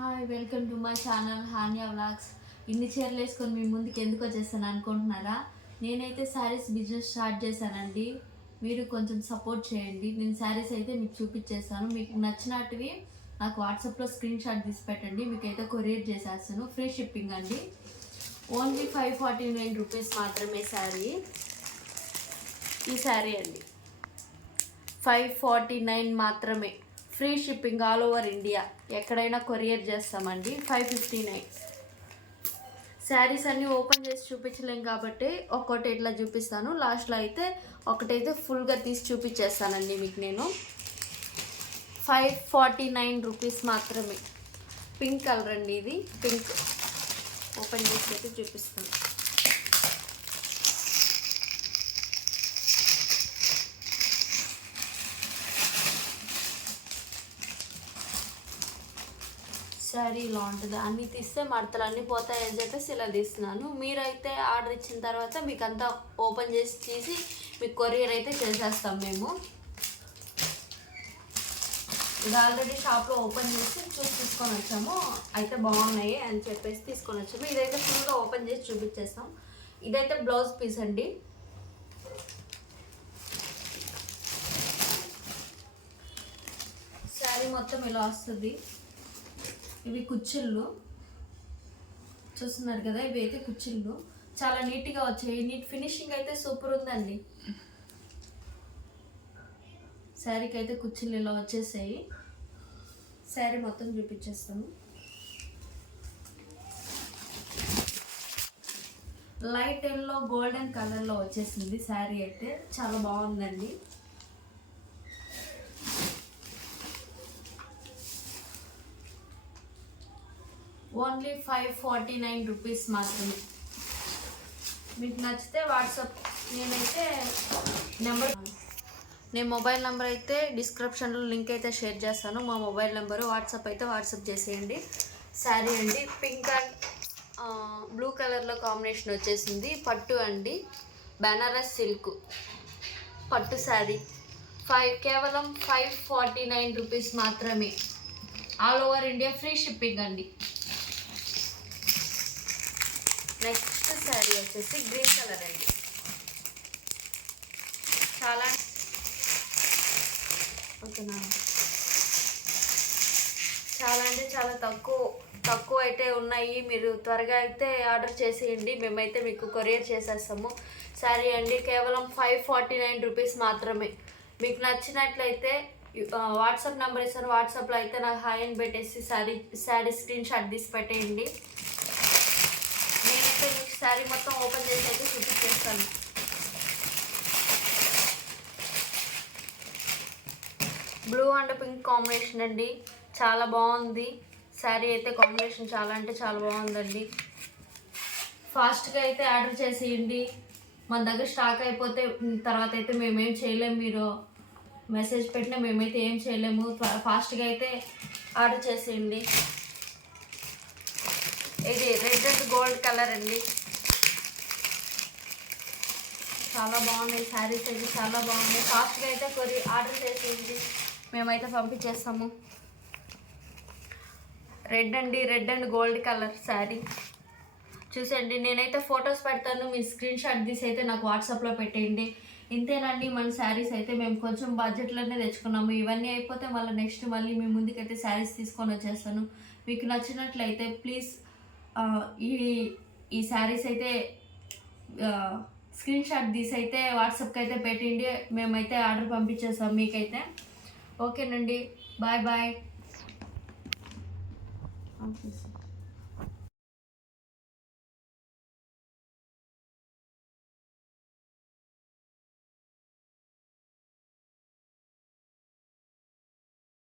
Hi, welcome to my channel Hania vlogs. ఇన్ని చీరలు వేసుకొని మీ ముందుకు ఎందుకు వచ్చేస్తాను అనుకుంటున్నారా? నేనైతే శారీస్ బిజినెస్ స్టార్ట్ చేశానండి. మీరు కొంచెం సపోర్ట్ చేయండి. నేను శారీస్ అయితే మీకు చూపించేస్తాను. మీకు నచ్చినట్టువి నాకు వాట్సాప్లో స్క్రీన్ షాట్ తీసి పెట్టండి. మీకైతే కొరియర్ చేసేస్తాను. ఫ్రీ షిప్పింగ్ అండి. ఓన్లీ 549 రూపీస్ మాత్రమే శారీ. ఈ శారీ అండి 549 మాత్రమే. Free shipping all over India, ఎక్కడైనా కొరియర్ చేస్తామండి. 559. శారీస్ అన్నీ ఓపెన్ చేసి చూపించలేం కాబట్టి ఒక్కొక్కటి ఇట్లా చూపిస్తాను. లాస్ట్లో అయితే ఒకటైతే ఫుల్గా తీసి చూపించేస్తానండి మీకు. నేను 549 రూపీస్ మాత్రమే. పింక్ కలర్ అండి, ఇది పింక్. ఓపెన్ చేసి అయితే చూపిస్తాను. శారీ ఇలా ఉంటుంది. అన్నీ తీస్తే మడతలు అన్నీ పోతాయని చెప్పేసి ఇలా తీస్తున్నాను. మీరైతే ఆర్డర్ ఇచ్చిన తర్వాత మీకు అంతా ఓపెన్ చేసి తీసి మీకు కొరియర్ అయితే చేసేస్తాం మేము. ఇది ఆల్రెడీ షాప్లో ఓపెన్ చేసి తీసుకొని వచ్చాము. అయితే బాగున్నాయి అని చెప్పేసి తీసుకొని వచ్చాము. ఇదైతే ఫుల్గా ఓపెన్ చేసి చూపించేస్తాం. ఇదైతే బ్లౌజ్ పీస్ అండి. శారీ మొత్తం ఇలా వస్తుంది. ఇవి కుచ్చిళ్ళు చూస్తున్నారు కదా, ఇవి అయితే కుచ్చిళ్ళు చాలా నీట్గా వచ్చాయి. నీట్ ఫినిషింగ్ అయితే సూపర్ ఉందండి. శారీకి అయితే కుచ్చిళ్ళు ఇలా వచ్చేసాయి. శారీ మొత్తం చూపించేస్తాము. లైట్ ఎల్లో గోల్డెన్ కలర్లో వచ్చేసింది. శారీ అయితే చాలా బాగుందండి. ఓన్లీ 549 రూపీస్ మాత్రమే. మీకు నచ్చితే వాట్సాప్, నేను మొబైల్ నెంబర్ అయితే డిస్క్రిప్షన్లో లింక్ అయితే షేర్ చేస్తాను. మా మొబైల్ నెంబరు వాట్సాప్ అయితే వాట్సాప్ చేసేయండి. శారీ అండి పింక్ అండ్ బ్లూ కలర్లో కాంబినేషన్ వచ్చేసింది. పట్టు అండి, బెనారస్ సిల్క్ పట్టు శారీ. కేవలం 549 రూపీస్ మాత్రమే. All over India free shipping అండి. నెక్స్ట్ శారీ వచ్చేసి గ్రీన్ కలర్ అండి. చాలా ఓకేనా, చాలా అంటే చాలా తక్కువ అయితే ఉన్నాయి. మీరు త్వరగా అయితే ఆర్డర్ చేసేయండి. మేమైతే మీకు కొరియర్ చేసేస్తాము. శారీ అండి కేవలం 549 రూపీస్ మాత్రమే. మీకు నచ్చినట్లయితే వాట్సాప్ నెంబర్ ఇస్తాను. వాట్సాప్లో అయితే నాకు హాయ్ అని పెట్టేసి శారీ స్క్రీన్ షాట్ తీసి పెట్టేయండి. నేనైతే మీకు శారీ మొత్తం ఓపెన్ చేసి అయితే చూపించేస్తాను. బ్లూ అండ్ పింక్ కాంబినేషన్ అండి, చాలా బాగుంది. శారీ అయితే కాంబినేషన్ చాలా అంటే చాలా బాగుందండి. ఫాస్ట్గా అయితే ఆర్డర్ చేసేయండి. మన దగ్గర స్టాక్ అయిపోతే తర్వాత అయితే మేమేం చేయలేము. మీరు మెసేజ్ పెట్టినా మేమైతే ఏం చేయలేము. ఫాస్ట్గా అయితే ఆర్డర్ చేసేయండి. ఇది రెడ్ అండ్ గోల్డ్ కలర్ అండి. చాలా బాగున్నాయి శారీస్ అయితే, చాలా బాగున్నాయి. ఫాస్ట్గా అయితే ఆర్డర్ చేసేయండి, మేమైతే పంపించేస్తాము. Red and gold colour sari చూసండి. నేనైతే ఫొటోస్ పెడతాను, మీరు స్క్రీన్ షాట్ తీసి అయితే నాకు వాట్సాప్లో పెట్టేయండి. ఇంతేనండి మన శారీస్ అయితే. మేము కొంచెం బడ్జెట్లోనే తెచ్చుకున్నాము. ఇవన్నీ అయిపోతే మళ్ళీ మీ ముందుకైతే శారీస్ తీసుకొని వచ్చేస్తాను. మీకు నచ్చినట్లయితే ప్లీజ్ ఈ శారీస్ అయితే స్క్రీన్ షాట్ తీసి అయితే వాట్సాప్కి అయితే పెట్టండి. మేమైతే ఆర్డర్ పంపించేస్తాం మీకైతే. ఓకేనండి, బాయ్ బాయ్.